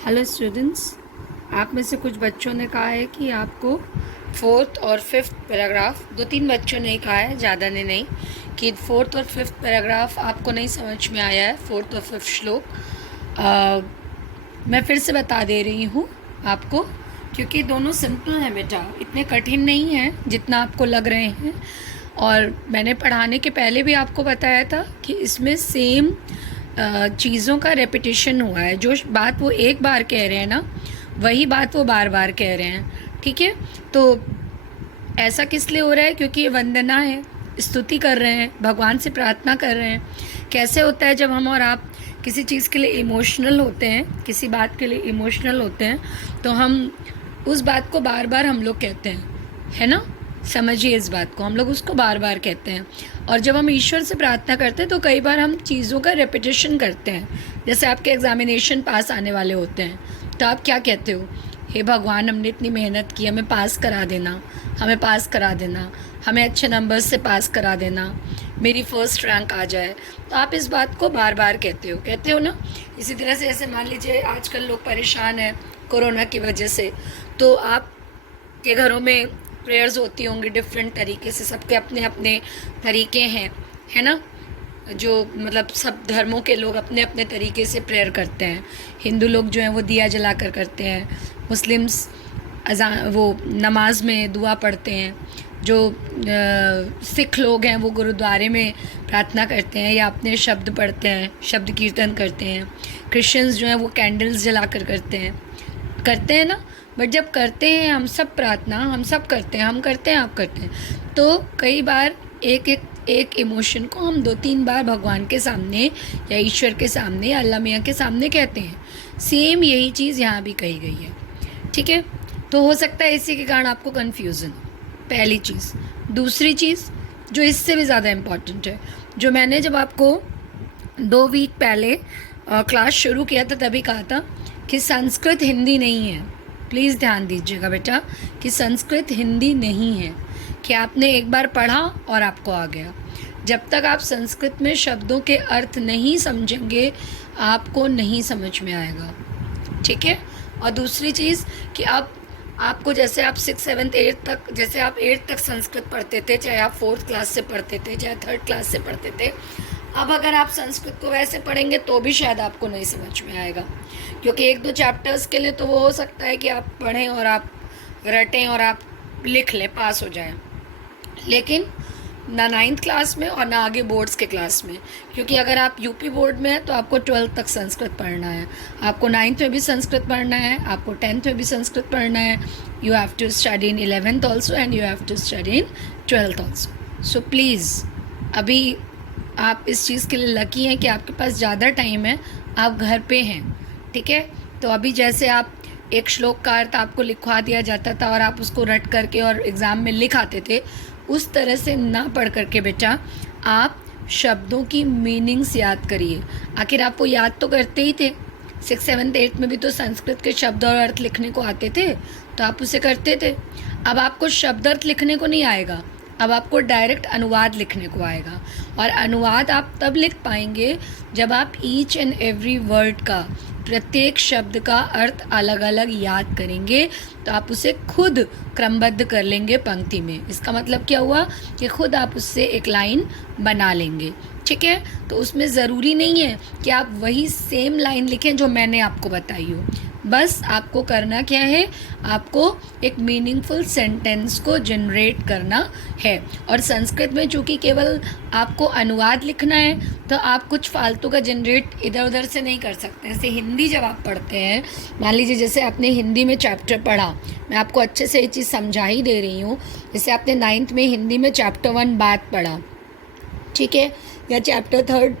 Hello students, आप में से कुछ बच्चों ने कहा है कि आपको फोर्थ और फिफ्थ पैराग्राफ, दो तीन बच्चों ने कहा है, ज़्यादा ने नहीं, कि फोर्थ और फिफ्थ पैराग्राफ आपको नहीं समझ में आया है। फोर्थ और फिफ्थ श्लोक मैं फिर से बता दे रही हूँ आपको, क्योंकि दोनों सिंपल हैं बेटा, इतने कठिन नहीं हैं जितना आपको लग रहे हैं। और मैंने पढ़ाने के पहले भी आपको बताया था कि इसमें सेम चीज़ों का रेपिटेशन हुआ है। जो बात वो एक बार कह रहे हैं ना, वही बात वो बार बार कह रहे हैं। ठीक है, तो ऐसा किस लिए हो रहा है? क्योंकि ये वंदना है, स्तुति कर रहे हैं, भगवान से प्रार्थना कर रहे हैं। कैसे होता है जब हम और आप किसी चीज़ के लिए इमोशनल होते हैं, किसी बात के लिए इमोशनल होते हैं, तो हम उस बात को बार बार हम लोग कहते हैं, है ना? समझिए इस बात को, हम लोग उसको बार बार कहते हैं। और जब हम ईश्वर से प्रार्थना करते हैं तो कई बार हम चीज़ों का रेपिटेशन करते हैं। जैसे आपके एग्जामिनेशन पास आने वाले होते हैं, तो आप क्या कहते हो? हे भगवान, हमने इतनी मेहनत की, हमें पास करा देना, हमें पास करा देना, हमें अच्छे नंबर से पास करा देना, मेरी फर्स्ट रैंक आ जाए। तो आप इस बात को बार बार कहते हो ना। इसी तरह से ऐसे मान लीजिए आजकल लोग परेशान हैं कोरोना की वजह से, तो आप के घरों में प्रेयर्स होती होंगी डिफरेंट तरीके से, सबके अपने अपने तरीके हैं, है ना? जो मतलब सब धर्मों के लोग अपने अपने तरीके से प्रेयर करते हैं। हिंदू लोग जो हैं वो दिया जला कर करते हैं, मुस्लिम्स अज़ान वो नमाज में दुआ पढ़ते हैं, जो सिख लोग हैं वो गुरुद्वारे में प्रार्थना करते हैं या अपने शब्द पढ़ते हैं, शब्द कीर्तन करते हैं। क्रिश्चियंस जो हैं वो कैंडल्स जला कर करते हैं ना। बट जब करते हैं हम सब प्रार्थना, हम सब करते हैं, हम करते हैं, आप करते हैं, तो कई बार एक इमोशन को हम दो तीन बार भगवान के सामने या ईश्वर के सामने या अल्लाह मियाँ के सामने कहते हैं। सेम यही चीज़ यहाँ भी कही गई है। ठीक है, तो हो सकता है इसी के कारण आपको कन्फ्यूज़न, पहली चीज़। दूसरी चीज़ जो इससे भी ज़्यादा इम्पॉर्टेंट है, जो मैंने जब आपको 2 वीक पहले क्लास शुरू किया था तभी कहा था कि संस्कृत हिंदी नहीं है। प्लीज़ ध्यान दीजिएगा बेटा कि संस्कृत हिंदी नहीं है, कि आपने एक बार पढ़ा और आपको आ गया। जब तक आप संस्कृत में शब्दों के अर्थ नहीं समझेंगे, आपको नहीं समझ में आएगा। ठीक है? और दूसरी चीज़ कि अब आपको, जैसे आप 6, 7, 8 तक, जैसे आप 8 तक संस्कृत पढ़ते थे, चाहे आप 4th क्लास से पढ़ते थे, चाहे 3rd क्लास से पढ़ते थे, अब अगर आप संस्कृत को वैसे पढ़ेंगे तो भी शायद आपको नहीं समझ में आएगा। क्योंकि 1-2 चैप्टर्स के लिए तो वो हो सकता है कि आप पढ़ें और आप रटें और आप लिख लें, पास हो जाएं, लेकिन ना 9th क्लास में और ना आगे बोर्ड्स के क्लास में। क्योंकि अगर आप यूपी बोर्ड में हैं तो आपको 12th तक संस्कृत पढ़ना है, आपको 9th में भी संस्कृत पढ़ना है, आपको 10th में भी संस्कृत पढ़ना है। You have to study in 11th also and you have to study in 12th also. So please, अभी आप इस चीज़ के लिए लकी हैं कि आपके पास ज़्यादा टाइम है, आप घर पे हैं। ठीक है, तो अभी जैसे आप एक श्लोक का अर्थ आपको लिखवा दिया जाता था और आप उसको रट करके और एग्ज़ाम में लिख आते थे, उस तरह से ना पढ़ करके बेटा आप शब्दों की मीनिंग्स याद करिए। आखिर आप वो याद तो करते ही थे, 6, 7, 8 में भी तो संस्कृत के शब्द और अर्थ लिखने को आते थे, तो आप उसे करते थे। अब आपको शब्द अर्थ लिखने को नहीं आएगा, अब आपको डायरेक्ट अनुवाद लिखने को आएगा। और अनुवाद आप तब लिख पाएंगे जब आप ईच एंड एवरी वर्ड का, प्रत्येक शब्द का अर्थ अलग अलग याद करेंगे, तो आप उसे खुद क्रमबद्ध कर लेंगे पंक्ति में। इसका मतलब क्या हुआ कि खुद आप उससे एक लाइन बना लेंगे। ठीक है, तो उसमें ज़रूरी नहीं है कि आप वही सेम लाइन लिखें जो मैंने आपको बताई हो। बस आपको करना क्या है, आपको एक मीनिंगफुल सेंटेंस को जनरेट करना है। और संस्कृत में चूँकि केवल आपको अनुवाद लिखना है, तो आप कुछ फालतू का जनरेट इधर उधर से नहीं कर सकते। जैसे हिंदी जब आप पढ़ते हैं, मान लीजिए जैसे आपने हिंदी में चैप्टर पढ़ा, मैं आपको अच्छे से ये चीज़ समझा ही दे रही हूँ। जैसे आपने 9th में हिंदी में चैप्टर 1 बात पढ़ा, ठीक है, या चैप्टर 3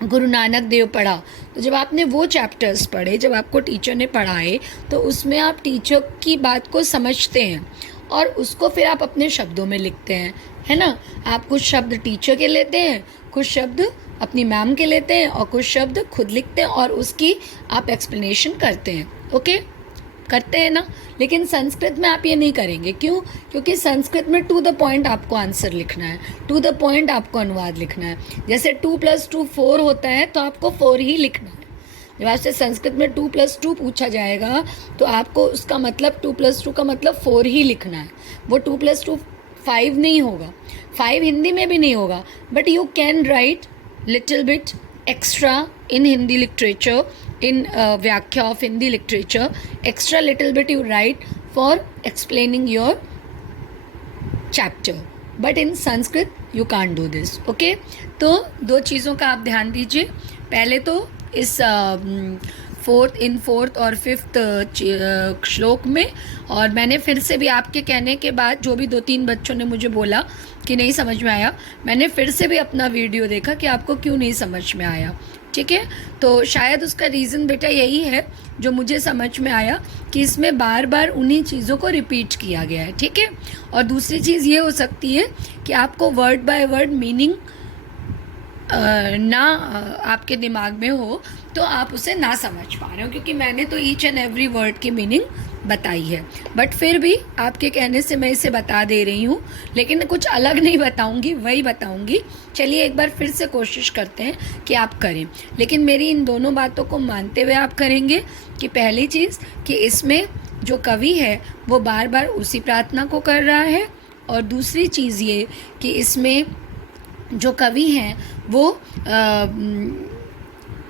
गुरु नानक देव पढ़ा, तो जब आपने वो चैप्टर्स पढ़े, जब आपको टीचर ने पढ़ाए, तो उसमें आप टीचर की बात को समझते हैं और उसको फिर आप अपने शब्दों में लिखते हैं, है ना? आप कुछ शब्द टीचर के लेते हैं, कुछ शब्द अपनी मैम के लेते हैं और कुछ शब्द खुद लिखते हैं और उसकी आप एक्सप्लेनेशन करते हैं। ओके, करते हैं ना? लेकिन संस्कृत में आप ये नहीं करेंगे। क्यों? क्योंकि संस्कृत में टू द पॉइंट आपको आंसर लिखना है, टू द पॉइंट आपको अनुवाद लिखना है। जैसे 2 + 2 4 होता है, तो आपको 4 ही लिखना है। जब आपसे संस्कृत में 2+2 पूछा जाएगा तो आपको उसका मतलब 2+2 का मतलब 4 ही लिखना है। वो 2+2 5 नहीं होगा, 5 हिंदी में भी नहीं होगा, but you can write little bit extra in Hindi literature, in Vyakya of Hindi literature, extra little bit you write for explaining your chapter. But in Sanskrit you can't do this. Okay? तो 2 चीज़ों का आप ध्यान दीजिए। पहले तो इस fourth और फिफ्थ श्लोक में, और मैंने फिर से भी आपके कहने के बाद जो भी 2-3 बच्चों ने मुझे बोला कि नहीं समझ में आया, मैंने फिर से भी अपना वीडियो देखा कि आपको क्यों नहीं समझ में आया। ठीक है, तो शायद उसका रीज़न बेटा यही है जो मुझे समझ में आया कि इसमें बार बार उन्हीं चीज़ों को रिपीट किया गया है। ठीक है, और दूसरी चीज़ ये हो सकती है कि आपको वर्ड बाय वर्ड मीनिंग ना आपके दिमाग में हो तो आप उसे ना समझ पा रहे हो, क्योंकि मैंने तो ईच एंड एवरी वर्ड की मीनिंग बताई है। बट फिर भी आपके कहने से मैं इसे बता दे रही हूँ, लेकिन कुछ अलग नहीं बताऊँगी, वही बताऊँगी। चलिए एक बार फिर से कोशिश करते हैं कि आप करें, लेकिन मेरी इन दोनों बातों को मानते हुए आप करेंगे कि पहली चीज़ कि इसमें जो कवि है वो बार बार उसी प्रार्थना को कर रहा है, और दूसरी चीज़ ये कि इसमें जो कवि हैं वो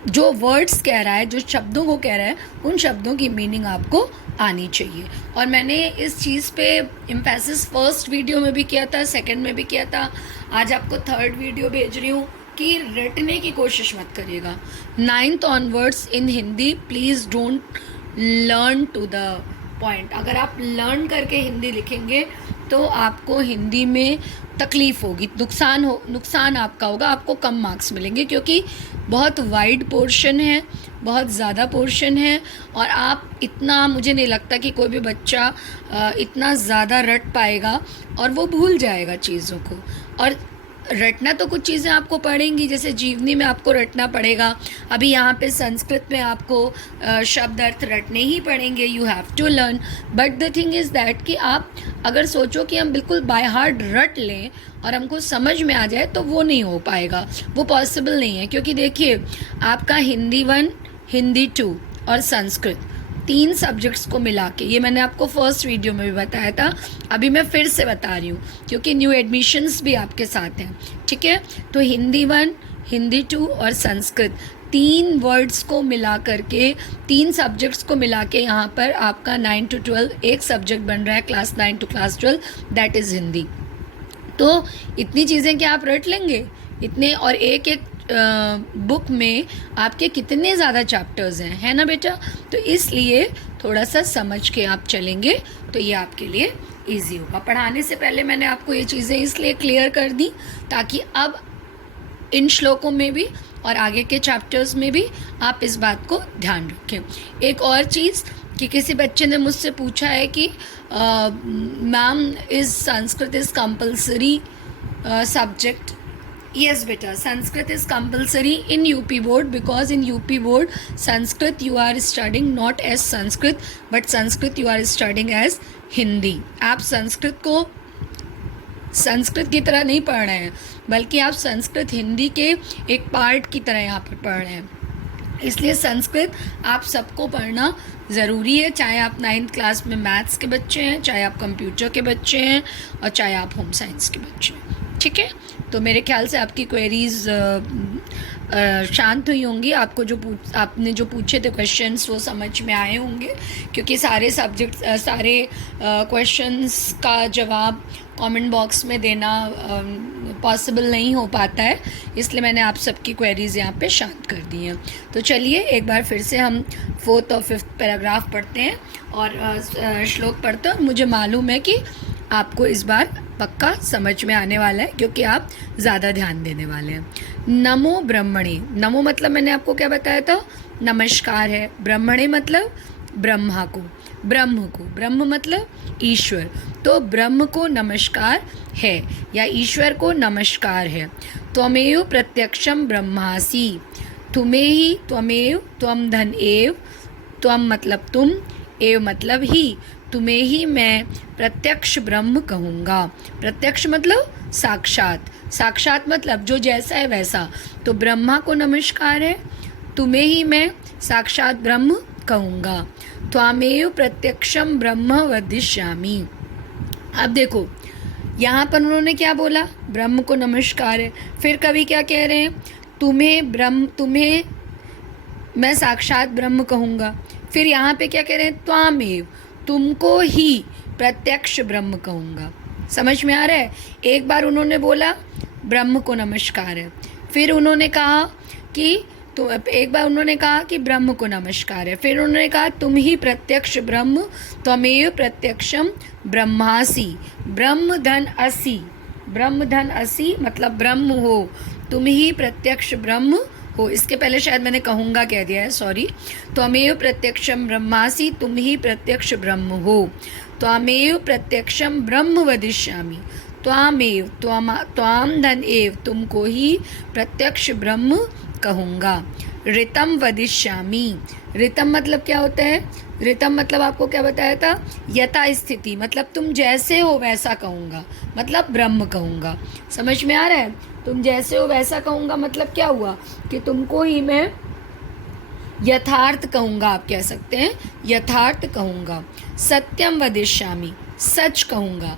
जो वर्ड्स कह रहा है, जो शब्दों को कह रहा है, उन शब्दों की मीनिंग आपको आनी चाहिए। और मैंने इस चीज़ पे एम्फेसिस फर्स्ट वीडियो में भी किया था, सेकंड में भी किया था, आज आपको थर्ड वीडियो भेज रही हूँ कि रटने की कोशिश मत करिएगा। 9th onwards in Hindi please don't learn to the point. अगर आप लर्न करके हिंदी लिखेंगे तो आपको हिंदी में तकलीफ़ होगी, नुकसान आपका होगा, आपको कम मार्क्स मिलेंगे, क्योंकि बहुत वाइड पोर्शन है, बहुत ज़्यादा पोर्शन है, और आप इतना, मुझे नहीं लगता कि कोई भी बच्चा इतना ज़्यादा रट पाएगा, और वो भूल जाएगा चीज़ों को। और रटना तो कुछ चीज़ें आपको पढ़ेंगी, जैसे जीवनी में आपको रटना पड़ेगा। अभी यहाँ पे संस्कृत में आपको शब्द अर्थ रटने ही पड़ेंगे, you have to learn. But the thing is that कि आप अगर सोचो कि हम बिल्कुल बाय हार्ट रट लें और हमको समझ में आ जाए, तो वो नहीं हो पाएगा, वो पॉसिबल नहीं है। क्योंकि देखिए, आपका हिंदी 1, हिंदी 2 और संस्कृत 3 सब्जेक्ट्स को मिला के, ये मैंने आपको फर्स्ट वीडियो में भी बताया था, अभी मैं फिर से बता रही हूँ क्योंकि न्यू एडमिशन्स भी आपके साथ हैं। ठीक है, तो हिंदी 1, हिंदी 2 और संस्कृत 3 वर्ड्स को मिला करके, 3 सब्जेक्ट्स को मिला के यहाँ पर आपका 9 to 12 एक सब्जेक्ट बन रहा है, class 9 to class 12, that is Hindi. तो इतनी चीज़ें क्या आप रट लेंगे इतने? और एक एक बुक में आपके कितने ज़्यादा चैप्टर्स हैं, है ना बेटा? तो इसलिए थोड़ा सा समझ के आप चलेंगे तो ये आपके लिए इजी होगा। पढ़ाने से पहले मैंने आपको ये चीज़ें इसलिए क्लियर कर दी ताकि अब इन श्लोकों में भी और आगे के चैप्टर्स में भी आप इस बात को ध्यान रखें। एक और चीज़ कि किसी बच्चे ने मुझसे पूछा है कि ma'am, is Sanskrit is compulsory subject? Yes beta, Sanskrit is compulsory in UP board, because in UP board Sanskrit you are studying not as Sanskrit but Sanskrit you are studying as Hindi. आप संस्कृत को संस्कृत की तरह नहीं पढ़ रहे हैं, बल्कि आप संस्कृत हिंदी के एक पार्ट की तरह यहाँ पर पढ़ रहे हैं। इसलिए संस्कृत आप सबको पढ़ना ज़रूरी है, चाहे आप 9th क्लास में मैथ्स के बच्चे हैं, चाहे आप कंप्यूटर के बच्चे हैं, और चाहे आप होम साइंस के बच्चे हैं। ठीक है, तो मेरे ख्याल से आपकी क्वेरीज़ शांत हुई होंगी। आपको आपने जो पूछे थे क्वेश्चंस वो समझ में आए होंगे, क्योंकि सारे सब्जेक्ट्स सारे क्वेश्चंस का जवाब कमेंट बॉक्स में देना पॉसिबल नहीं हो पाता है, इसलिए मैंने आप सबकी क्वेरीज़ यहाँ पे शांत कर दी हैं। तो चलिए एक बार फिर से हम 4th और 5th पैराग्राफ पढ़ते हैं और श्लोक पढ़ते हैं। मुझे मालूम है कि आपको इस बार पक्का समझ में आने वाला है, क्योंकि आप ज़्यादा ध्यान देने वाले हैं। नमो ब्रह्मणे, नमो मतलब मैंने आपको क्या बताया था, नमस्कार है। ब्रह्मणे मतलब ब्रह्मा को, ब्रह्म को, ब्रह्म मतलब ईश्वर, तो ब्रह्म को नमस्कार है या ईश्वर को नमस्कार है। त्वमेव प्रत्यक्षम ब्रह्मासि, तुम्हें ही, त्वमेव, त्वम धन एव, त्वम मतलब तुम, एव मतलब ही, तुम्हें ही मैं प्रत्यक्ष ब्रह्म कहूँगा। प्रत्यक्ष मतलब साक्षात, साक्षात मतलब जो जैसा है वैसा। तो ब्रह्मा को नमस्कार है, तुम्हें ही मैं साक्षात ब्रह्म कहूँगा। त्वामेव प्रत्यक्षम ब्रह्म वदिष्यामि। अब देखो यहाँ पर उन्होंने क्या बोला, ब्रह्म को नमस्कार है। फिर कवि क्या कह रहे हैं, तुम्हें मैं साक्षात ब्रह्म कहूँगा। फिर यहाँ पे क्या कह रहे हैं, त्वामेव, तुमको ही प्रत्यक्ष ब्रह्म कहूँगा। समझ में आ रहा है। एक बार उन्होंने बोला ब्रह्म को नमस्कार है, फिर उन्होंने कहा कि एक बार उन्होंने कहा कि ब्रह्म को नमस्कार है, फिर उन्होंने कहा तुम ही प्रत्यक्ष ब्रह्म, त्वमेव प्रत्यक्षम ब्रह्मासि, ब्रह्म धन असि। ब्रह्म धन असि मतलब ब्रह्म हो, तुम ही प्रत्यक्ष ब्रह्म हो। इसके पहले शायद मैंने कहूँगा कह दिया है, सॉरी। त्वमेव प्रत्यक्षम ब्रह्मासि, तुम ही प्रत्यक्ष ब्रह्म हो। त्वामेव प्रत्यक्षम ब्रह्म वदिष्यामि, त्वामेव त्वाम धन एव, तुमको ही प्रत्यक्ष ब्रह्म कहूँगा। ऋतम वदिष्यामि, ऋतम मतलब क्या होता है, ऋतम मतलब आपको क्या बताया था, यथा स्थिति, मतलब तुम जैसे हो वैसा कहूँगा, मतलब ब्रह्म कहूँगा। समझ में आ रहा है। तुम जैसे हो वैसा कहूँगा मतलब क्या हुआ कि तुमको ही मैं यथार्थ कहूँगा, आप कह सकते हैं यथार्थ कहूँगा। सत्यम वदिष्यामि, सच कहूँगा।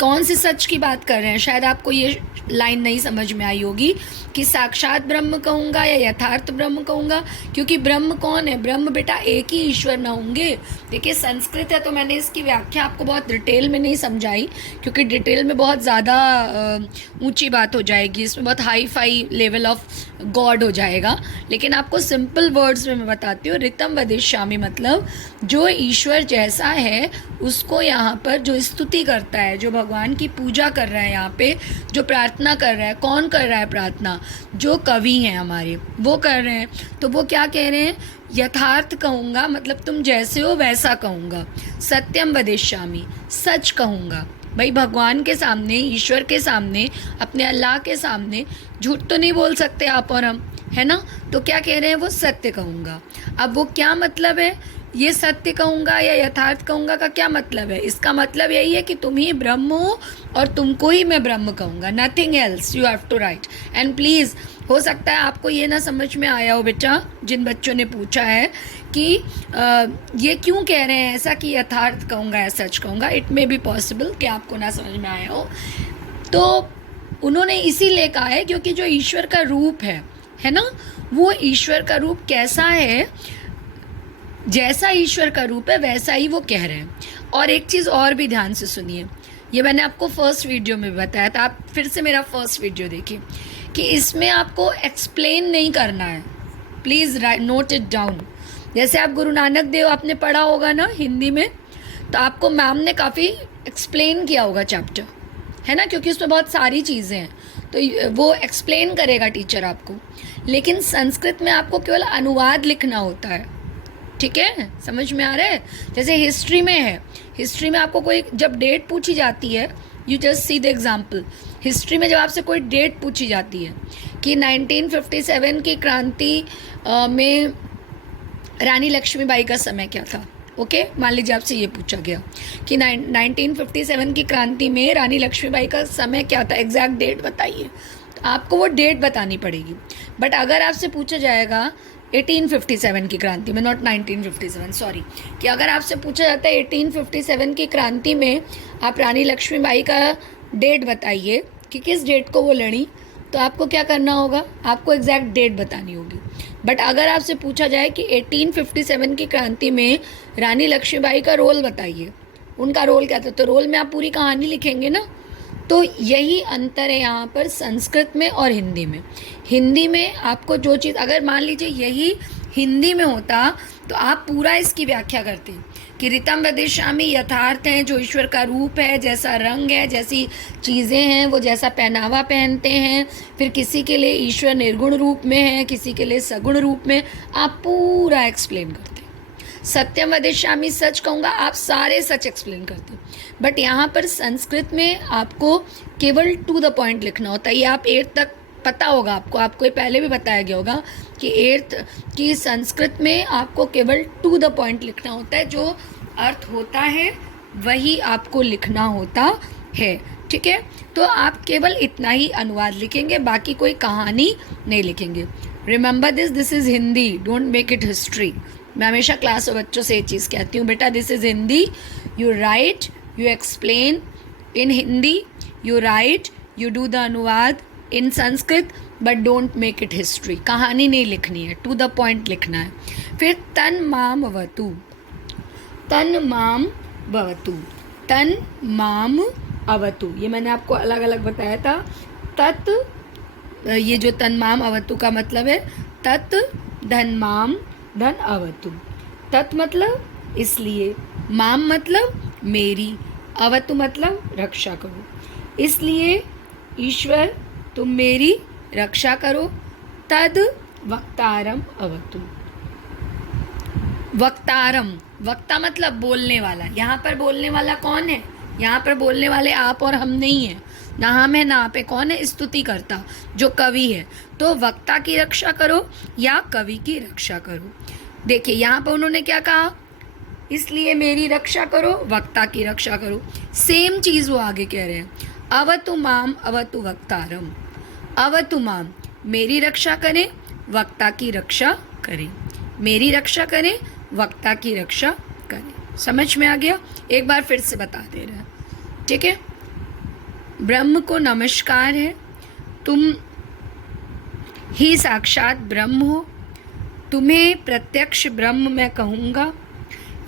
कौन से सच की बात कर रहे हैं, शायद आपको ये लाइन नहीं समझ में आई होगी कि साक्षात ब्रह्म कहूँगा या यथार्थ ब्रह्म कहूँगा, क्योंकि ब्रह्म कौन है, ब्रह्म बेटा एक ही ईश्वर न होंगे। देखिए संस्कृत है तो मैंने इसकी व्याख्या आपको बहुत डिटेल में नहीं समझाई, क्योंकि डिटेल में बहुत ज़्यादा ऊंची बात हो जाएगी, इसमें बहुत hi fi level of God हो जाएगा। लेकिन आपको सिंपल वर्ड्स में मैं बताती हूँ। ऋतम वदिष्यामि मतलब जो ईश्वर जैसा है उसको यहाँ पर जो स्तुति करता है, जो भगवान की पूजा कर रहा है, यहाँ पे जो प्रार्थना कर रहा है, कौन कर रहा है प्रार्थना, जो कवि हैं हमारे वो कर रहे हैं। तो वो क्या कह रहे हैं, यथार्थ कहूँगा मतलब तुम जैसे हो वैसा कहूँगा। सत्यम वदिष्यामि, सच कहूँगा। भाई भगवान के सामने, ईश्वर के सामने, अपने अल्लाह के सामने झूठ तो नहीं बोल सकते आप और हम, है ना। तो क्या कह रहे हैं, वो सत्य कहूँगा। अब वो क्या मतलब है, ये सत्य कहूँगा या यथार्थ कहूँगा का क्या मतलब है, इसका मतलब यही है कि तुम ही ब्रह्म हो और तुमको ही मैं ब्रह्म कहूँगा, nothing else you have to write. And please, हो सकता है आपको ये ना समझ में आया हो बेटा, जिन बच्चों ने पूछा है कि ये क्यों कह रहे हैं ऐसा कि यथार्थ कहूँगा या सच कहूँगा, इट मे बी पॉसिबल कि आपको ना समझ में आया हो। तो उन्होंने इसीलिए कहा है क्योंकि जो ईश्वर का रूप है ना, वो ईश्वर का रूप कैसा है, जैसा ईश्वर का रूप है वैसा ही वो कह रहे हैं। और एक चीज़ और भी ध्यान से सुनिए, ये मैंने आपको फर्स्ट वीडियो में बताया था, आप फिर से मेरा फर्स्ट वीडियो देखिए, कि इसमें आपको एक्सप्लेन नहीं करना है। Please note it down. जैसे आप गुरु नानक देव आपने पढ़ा होगा ना हिंदी में, तो आपको मैम ने काफ़ी एक्सप्लेन किया होगा चैप्टर, है ना, क्योंकि उसमें बहुत सारी चीज़ें हैं, तो वो एक्सप्लेन करेगा टीचर आपको। लेकिन संस्कृत में आपको केवल अनुवाद लिखना होता है, ठीक है, समझ में आ रहा है। जैसे हिस्ट्री में है, हिस्ट्री में आपको कोई जब डेट पूछी जाती है, you just see the example. History में जब आपसे कोई डेट पूछी जाती है कि 1957 की क्रांति में रानी लक्ष्मीबाई का समय क्या था, ओके, मान लीजिए आपसे ये पूछा गया कि 1957 की क्रांति में रानी लक्ष्मीबाई का समय क्या था, एग्जैक्ट डेट बताइए, तो आपको वो डेट बतानी पड़ेगी। बट अगर आपसे पूछा जाएगा 1857 की क्रांति में, नॉट 1957, सॉरी, कि अगर आपसे पूछा जाता है 1857 की क्रांति में आप रानी लक्ष्मीबाई का डेट बताइए कि किस डेट को वो लड़ी, तो आपको क्या करना होगा, आपको एग्जैक्ट डेट बतानी होगी। बट अगर आपसे पूछा जाए कि 1857 की क्रांति में रानी लक्ष्मीबाई का रोल बताइए, उनका रोल क्या था, तो रोल में आप पूरी कहानी लिखेंगे ना। तो यही अंतर है यहाँ पर संस्कृत में और हिंदी में। हिंदी में आपको जो चीज़, अगर मान लीजिए यही हिंदी में होता तो आप पूरा इसकी व्याख्या करते कि ऋतम वदिष्यामि यथार्थ है, जो ईश्वर का रूप है, जैसा रंग है, जैसी चीज़ें हैं, वो जैसा पहनावा पहनते हैं, फिर किसी के लिए ईश्वर निर्गुण रूप में है, किसी के लिए सगुण रूप में, आप पूरा एक्सप्लेन करते। सत्यम वदिष्यामि सच कहूँगा, आप सारे सच एक्सप्लेन करते। बट यहाँ पर संस्कृत में आपको केवल टू द पॉइंट लिखना होता है। ये आप 8th तक पता होगा आपको ये पहले भी बताया गया होगा कि 8th की संस्कृत में आपको केवल टू द पॉइंट लिखना होता है, जो अर्थ होता है वही आपको लिखना होता है, ठीक है। तो आप केवल इतना ही अनुवाद लिखेंगे, बाकी कोई कहानी नहीं लिखेंगे। Remember this is Hindi, don't make it history. मैं हमेशा क्लास में बच्चों से ये चीज़ कहती हूँ, बेटा this is Hindi, you write, you explain in Hindi, you write, you do the अनुवाद in Sanskrit, but don't make it history. कहानी नहीं लिखनी है, टू द पॉइंट लिखना है। फिर तन माम अवतु, तन माम भवतु, तन माम अवतु, ये मैंने आपको अलग अलग बताया था। तत्, ये जो तन माम अवतु का मतलब है, तत् धन माम धन अवतु। तत् मतलब इसलिए, माम मतलब मेरी, अवतु मतलब रक्षा करो। इसलिए ईश्वर तुम मेरी रक्षा करो। तद वक्तारम अवतु। वक्तारम, वक्ता मतलब बोलने वाला। यहाँ पर बोलने वाला कौन है? यहाँ पर बोलने वाले आप और हम नहीं हैं, ना हम है ना आप है। कौन है? स्तुति करता, जो कवि है। तो वक्ता की रक्षा करो या कवि की रक्षा करो। देखिए यहाँ पर उन्होंने क्या कहा, इसलिए मेरी रक्षा करो, वक्ता की रक्षा करो। सेम चीज़ वो आगे कह रहे हैं, अवतु माम अवतु वक्तारम। अवतु माम, मेरी रक्षा करें, वक्ता की रक्षा करें। मेरी रक्षा करें, वक्ता की रक्षा करें। समझ में आ गया? एक बार फिर से बता दे रहे हैं, ठीक है। ब्रह्म को नमस्कार है, तुम ही साक्षात ब्रह्म हो। तुम्हें प्रत्यक्ष ब्रह्म मैं कहूँगा,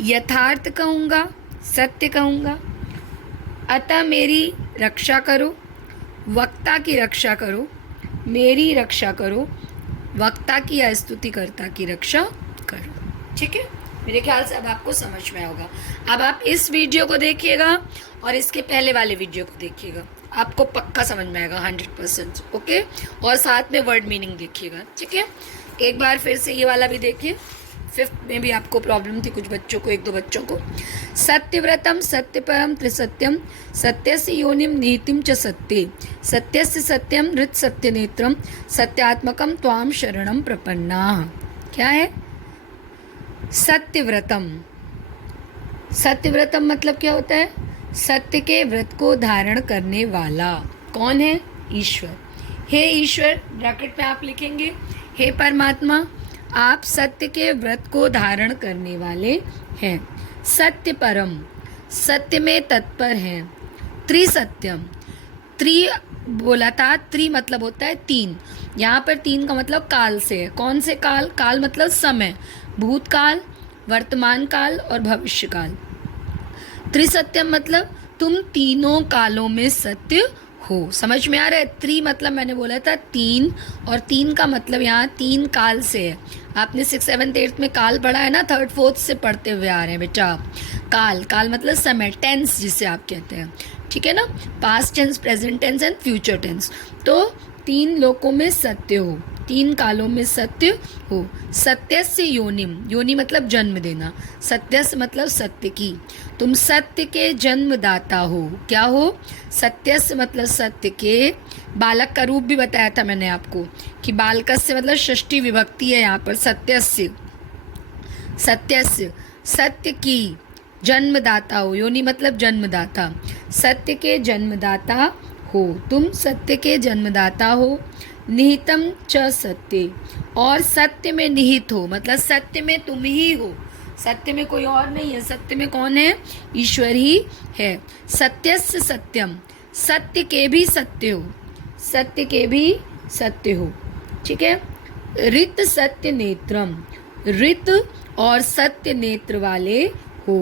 यथार्थ कहूँगा, सत्य कहूँगा। अतः मेरी रक्षा करो, वक्ता की रक्षा करो, मेरी रक्षा करो, वक्ता की या स्तुतिकर्ता की रक्षा करो। ठीक है, मेरे ख्याल से अब आपको समझ में होगा। अब आप इस वीडियो को देखिएगा और इसके पहले वाले वीडियो को देखिएगा, आपको पक्का समझ में आएगा 100%। ओके, और साथ में वर्ड मीनिंग देखिएगा। ठीक है, एक बार फिर से ये वाला भी देखिए। 5th में भी आपको प्रॉब्लम थी कुछ बच्चों को, 1-2 बच्चों को। सत्यव्रतम सत्यपरम त्रिसत्यम, सत्यस्य योनिम निहितिम च सत्ये, सत्यस्य सत्यम हृत सत्यनेत्रम, सत्यात्मकम त्वाम शरणम प्रपन्नाः। क्या है? सत्यव्रतम। सत्यव्रतम मतलब क्या होता है? सत्य के व्रत को धारण करने वाला। कौन है? ईश्वर। हे ईश्वर, ब्रैकेट में आप लिखेंगे, हे परमात्मा, आप सत्य के व्रत को धारण करने वाले हैं। सत्य परम, सत्य में तत्पर हैं। त्रिसत्यम, त्रि बोला था, त्रि मतलब होता है 3। यहाँ पर 3 का मतलब काल से है। कौन से काल? काल मतलब समय, भूतकाल, वर्तमान काल और भविष्य काल। त्रिसत्यम मतलब तुम तीनों कालों में सत्य हो। समझ में आ रहा है? त्रि मतलब मैंने बोला था 3, और 3 का मतलब यहाँ 3 काल से है। आपने 6th 7th 8th में काल पढ़ा है ना, 3rd 4th से पढ़ते हुए आ रहे हैं बेटा। काल, काल मतलब समय, टेंस जिसे आप कहते हैं, ठीक है ना, past tense, present tense and future tense. तो 3 लोकों में सत्य हो, 3 कालों में सत्य हो। सत्यस्य योनिम, योनि मतलब जन्म देना, सत्यस्य मतलब सत्य की। तुम सत्य के जन्मदाता हो। क्या हो? सत्यस्य मतलब सत्य के। बालक का रूप भी बताया था मैंने आपको कि बालकस्य मतलब षष्ठी विभक्ति है यहाँ पर। सत्यस्य, सत्यस्य सत्य की जन्मदाता हो। योनि मतलब जन्मदाता, सत्य के जन्मदाता हो। तुम सत्य के जन्मदाता हो। निहितम च सत्य, और सत्य में निहित हो, मतलब सत्य में तुम ही हो, सत्य में कोई और नहीं है। सत्य में कौन है? ईश्वर ही है। सत्यस्य सत्यम, सत्य के भी सत्य हो, सत्य के भी सत्य हो। ठीक है। ऋत सत्य नेत्रम, ऋत और सत्य नेत्र वाले हो,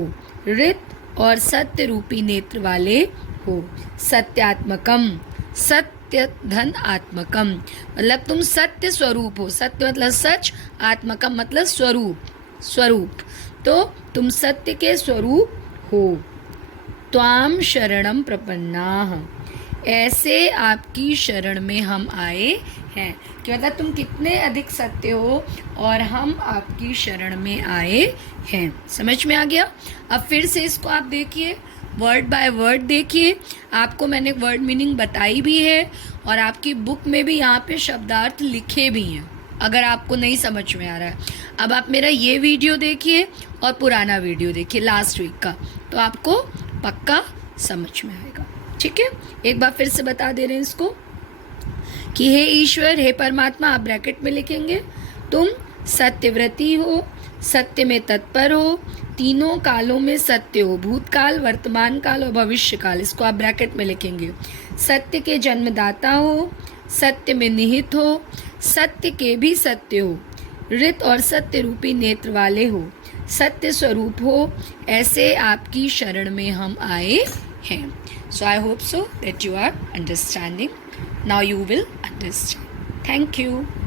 ऋत और सत्य रूपी नेत्र वाले हो। सत्यात्मकम, सत्य धन आत्मकम, मतलब तुम सत्य स्वरूप हो। सत्य मतलब सच, आत्मकम मतलब स्वरूप, स्वरूप। तो तुम सत्य के स्वरूप हो। त्वाम शरणम प्रपन्नाः, ऐसे आपकी शरण में हम आए हैं। कि मतलब तुम कितने अधिक सत्य हो और हम आपकी शरण में आए हैं। समझ में आ गया? अब फिर से इसको आप देखिए, वर्ड बाय वर्ड देखिए। आपको मैंने वर्ड मीनिंग बताई भी है और आपकी बुक में भी यहाँ पे शब्दार्थ लिखे भी हैं, अगर आपको नहीं समझ में आ रहा है। अब आप मेरा ये वीडियो देखिए और पुराना वीडियो देखिए लास्ट वीक का, तो आपको पक्का समझ में आएगा। ठीक है, एक बार फिर से बता दे रहे हैं इसको। कि हे ईश्वर, हे परमात्मा, आप ब्रैकेट में लिखेंगे, तुम सत्यव्रती हो, सत्य में तत्पर हो, तीनों कालों में सत्य हो, भूतकाल, वर्तमान काल और भविष्य काल, इसको आप ब्रैकेट में लिखेंगे। सत्य के जन्मदाता हो, सत्य में निहित हो, सत्य के भी सत्य हो, ऋत और सत्य रूपी नेत्र वाले हो, सत्य स्वरूप हो, ऐसे आपकी शरण में हम आए हैं। So I hope so that you are understanding. Now you will understand. Thank you.